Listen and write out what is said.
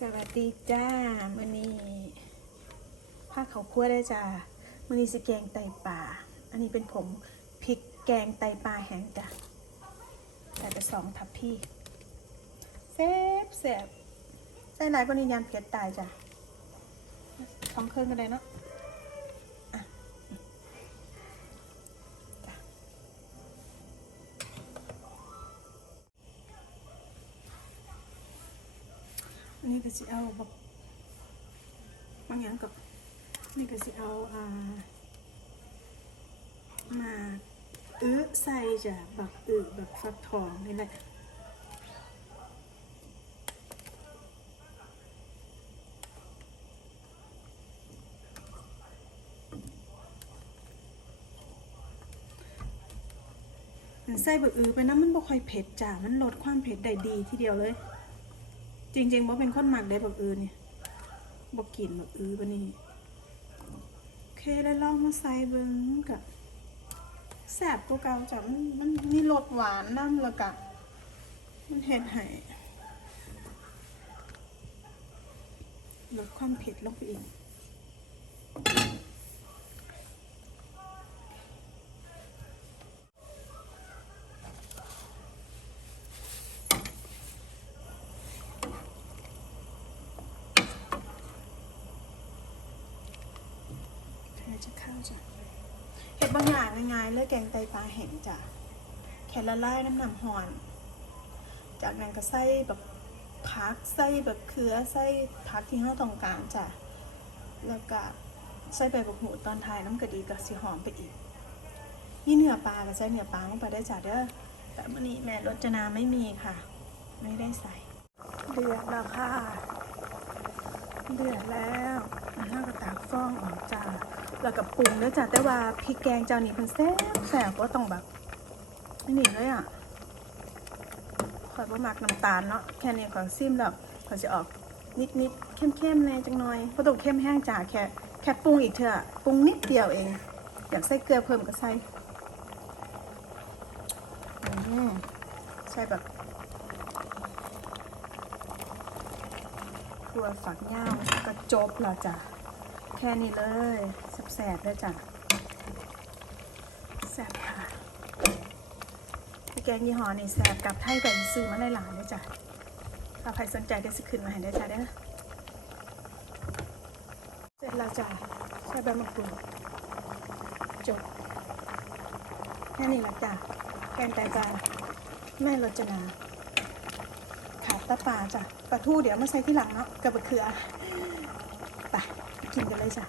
สวัสดีจ้ามื่อนี้ผ้าเขาคั่วได้จ้ามื่อนี้สิแกงไตปลาอันนี้เป็นผงพริกแกงไตปลาแห้งจ้ะใส่ไปสองทัพพี่เซฟเซฟใส่หลายกว่านี้ยันเผ็ดตายจ้ะท้องเครื่องกันเลยเนาะ นนี้ก็สิเอาแบบบางอย่างกับนี่ก็สิเอาอ่ามาอื้อใส่จ้ะบักอื้อแบบฟักทองนี่แหละใส่บะอือไปนะมันบ่ค่อยเผ็ดจ้ะมันลดความเผ็ดได้ดีทีเดียวเลย จริงๆบ่เป็นคนหมักได้แบะอือนี่บ่กินแบะอือปะนี่โอเคแล้วลองมาใส่เบิ่งกะแซ่บกว่าเกาจ้ะมันมันมีรสหวานน้ำแล้วกะมันเฮ็ดให้ลดความเผ็ดลงไปอีก เธอ จะเข้าจ้ะเห็ดบางอย่างง่ายๆเลยแกงไตปลาแห้งจ้ะแค่ละลายน้ำหนำหอน จากนั้นก็ใส่แบบผักใส่แบบเขือใส่ผักที่เราต้องการจ้ะแล้วก็ใส่ใบบักหูตอนท้ายน้ำกระดีกับสีหอมไปอีกนี่เนื้อปลาก็ใส่เนื้อปลาลงไปได้จ้ะเด้อแต่มื่อนี้แม่รจนาไม่มีค่ะ ไม่ได้ใส่เดือดแล้วค่ะ เดือดแล้วมันน่าก็ตากฟองออกจ้าแล้วกับปรุงด้วยจ้ะแต่ว่าพริกแกงเจ้านี้เพิ่นแซ่บแซ่บก็ต้องแบบนี่เลยอะขอยบ่มักน้ำตาลเนาะแค่นี้ขอยซิมแล้วข่อยจะออกนิดนิดๆเข้มๆแน่จังหน่อยบ่ต้องเข้มแห้งจ้าแค่แค่ปรุงอีกเถอะปรุงนิดเดียวเอง อยากใส่เกลือเพิ่มก็ใส่ใส่แบบ ตัวฝักย่าวก็จบแล้วจ้ะ แค่นี้เลยแสบๆเลยจ้ะแสบค่ะพี่แกงยี่ห้อนี่แสบกับไทยแบบซื้อมาหลายๆเลยจ้ะถ้าใครสนใจได้สิขึ้นมาให้ได้จ้ะเด้อเสร็จแล้วจ้ะใส่ใบมะกรูดจบแค่นี้ละจ้ะแกงไตปลาแม่รจนา ตะปลาจ้ะปลาทูเดี๋ยวมาใส่ที่หลังเนาะกับมะเขือไปกินกันเลยจ้ะ